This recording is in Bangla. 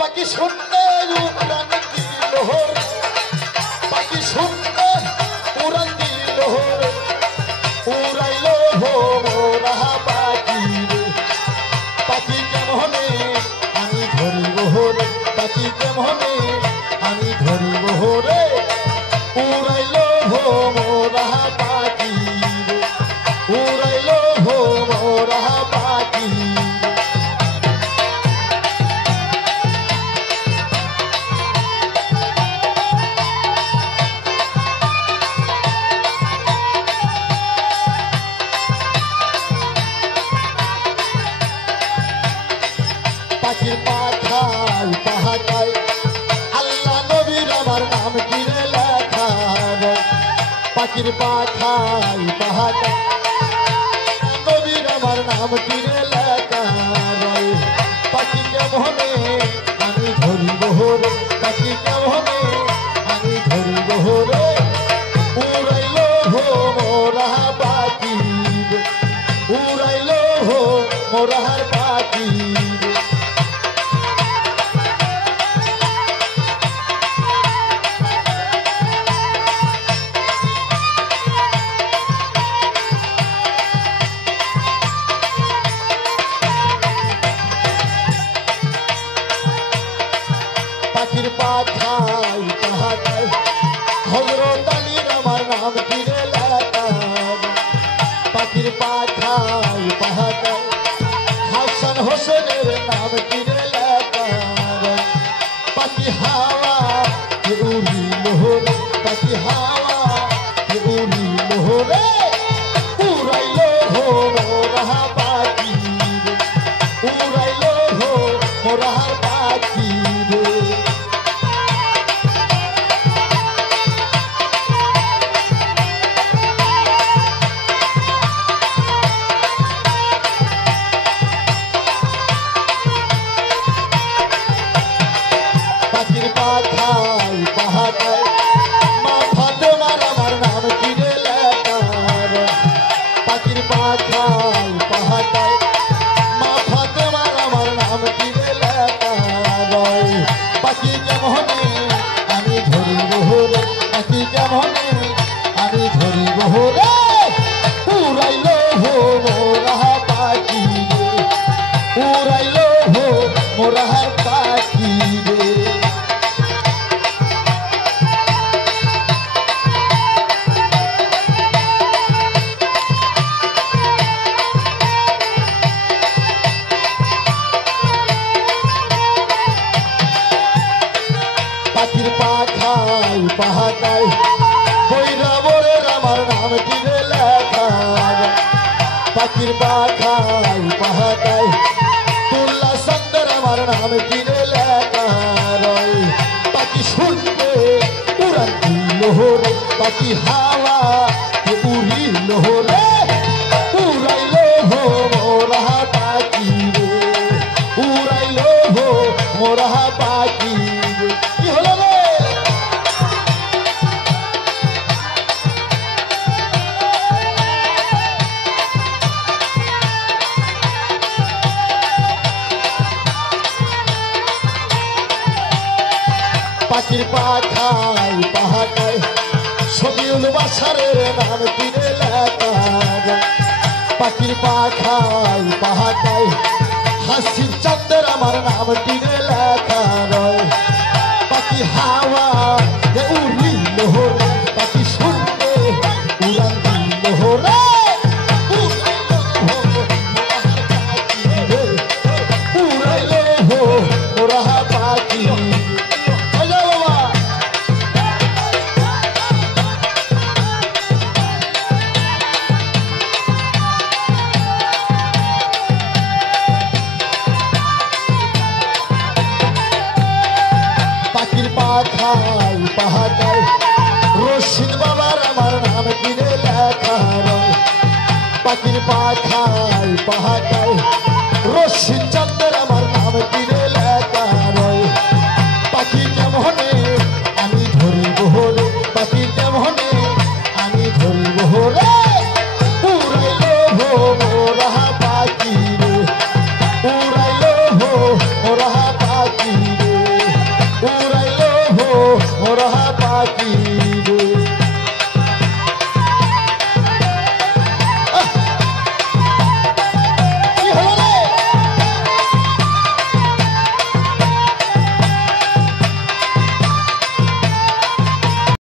পাখি শুনতে উড়ান দিল পাখি শুনতে উড়ান দিল উড়াইল মোরা পাখি রে পাখি কেমনে আমি ধরিব রে পাখি কেমনে আমি ধরিব রে উড়াইল মোরা পাখি রে উড়াইল মোরা পাখি পাখির পাখায় পাহাকায় আল্লাহ নবীর আমার নাম কিনে লেখা পাখির পাখায় পাহাকায় নবীর আমার নাম কিনে লেখা পাখি কেমনে আমি ধরিব রে পাখি কেমনে আমি ধরিব রে উড়াইল মোরা পাখি উড়াইল মোরার পাখি পাখির পাখায় পাহাকায় হযরত আলীর আমার নাম কিনে লেখা পাখির পাখায় পাহাকায় হাসান হোসেনের নাম কিনে লেখা পাখি হাওয়া উড়িল রে পাখি হাওয়া উড়িল রে উড়াইল মোরা পাখি উড়াইল মোরা পাখি রে পাখির পাখায় পাহাকায় মা ফাতেমার আমার নাম কিনে লেখা পাখির পাখায় পাহাকায় মা ফাতেমার আমার নাম কিনে লেখা পাখি কেমনে আমি ধরিব রে পাখি কেমনে আমি ধরিব রে উড়াইল মোরা পাখি রে উড়াইল মোরা পাখি রে পাখির পাখায় পাহাকায় বৈরাবরের আমার নাম কিনে লেখা পাখির পাখায় পাহাকায় তুল্লা সন্দের আমার নাম কিনে লেখা পাখি শুনতে উড়ান দিল রে পাখি হাওয়া উড়িল রে উড়াইল মোরা পাখি রে উড়াইল মোরা পাখি রে কি হলো রে পাখির পাখায় পাহাকায় শফিউল বাশারের নাম কিনে লেখা পাখির পাখায় পাহাকায় হাসিব চাঁদের আমার নাম কিনে লেখা পাখি হাওয়া উড়িল রে পাখি শুনতে উড়ান দিল রে উড়াইল মোরা পাখি পাখির পাখায় পাহাকায় রশিদ বাবার আমার নাম কিনে লেখা পাখির পাখায় পাহাকায় রশিদ চাঁদের আমার নাম কিনে লেখা পাখি কেমনে আমি ধরিব রে পাখি কেমনে আমি ধরিব রে উড়াইল মোরা পাখি রে উড়াইল মোরা পাখি রে থাকি